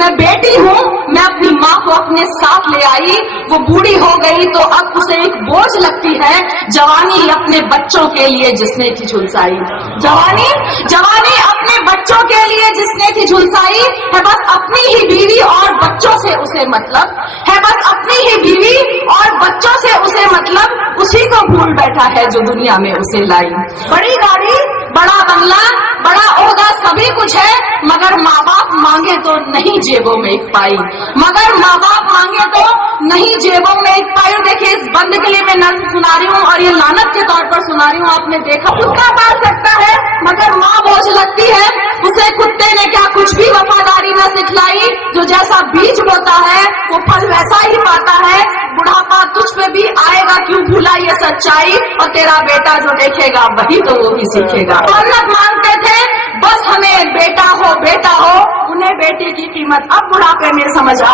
मैं बेटी हूँ, मैं अपनी माँ को अपने साथ ले आई, वो बूढ़ी हो गई तो अब उसे एक बोझ लगती है, जवानी अपने बच्चों के लिए जिसने थी झुलसाई, जवानी अपने बच्चों के लिए जिसने थी झुलसाई, है बस अपनी ही बीवी और बच्चों से उसे मतलब, है बस अपनी ही बीवी और बच्चों से उसे मतलब, उसी को भूल बैठा है जो दुनिया में उसे लाई। बड़ी गाड़ी, बड़ा बंगला, बड़ा ओहदा सभी कुछ है, मगर माँ बाप मांगे तो नहीं जेबों में एक पाई, मगर माँ बाप मांगे तो नहीं जेबों में एक पाई। और देखिए इस बंद के लिए मैं नज्म सुना रही हूँ और ये लानत के तौर पर सुना रही हूँ। आपने देखा कुत्ता पाल सकता है मगर माँ बोझ लगती है, उसे कुत्ते ने क्या कुछ भी वफादारी न सिखलाई, जो जैसा बीज बोता है वो फल वैसा ही पाता है, बुढ़ापा तुझ पे भी आएगा क्यों भूला ये सच्चाई, और तेरा बेटा जो देखेगा वही तो वो भी सीखेगा। मन्नत मांगते थे बस हमें बेटा हो, उन्हें बेटी की कीमत अब बुढ़ापे में समझ आ